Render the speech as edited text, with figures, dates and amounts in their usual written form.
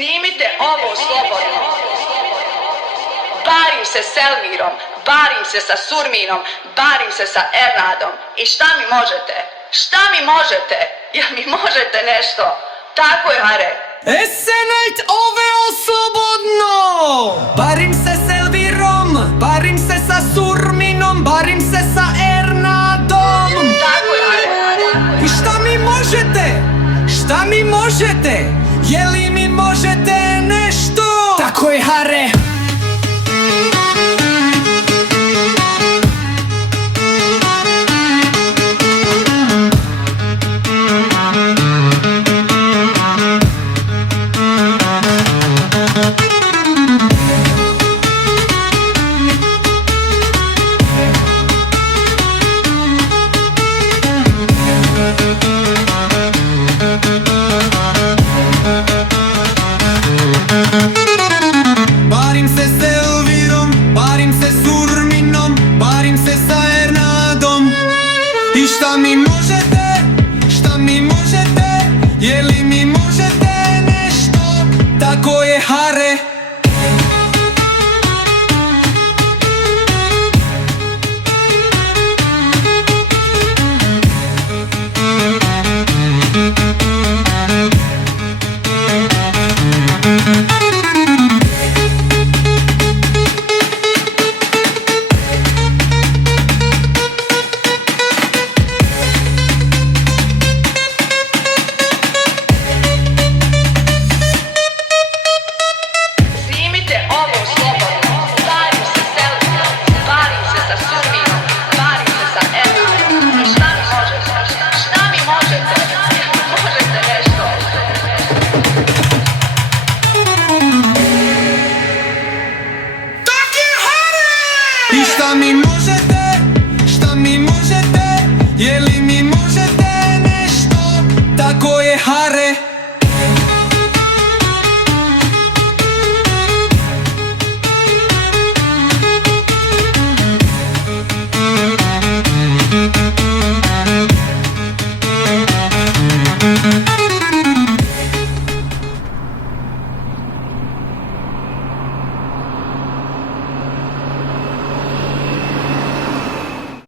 Snimite ovo slobodno. Barim se s Elmirom, barim se sa Surminom, barim se sa Ernadom. I šta mi možete? Šta mi možete? Jel mi možete nešto? Tako je, Hare. Esenet ove slobodno. Barim se s Elvirom, barim se sa Surminom, barim se sa Ernadom. Tako je, Hare. I šta mi možete? Šta mi možete? Je li mi možete nešto? Tako je, Hare. Barim se s Elvirom, barim se s Surminom, barim se sa Ernadom. I šta mi možete? Šta mi možete? Je li mi možete nešto? Tako je, Hare. Thank you.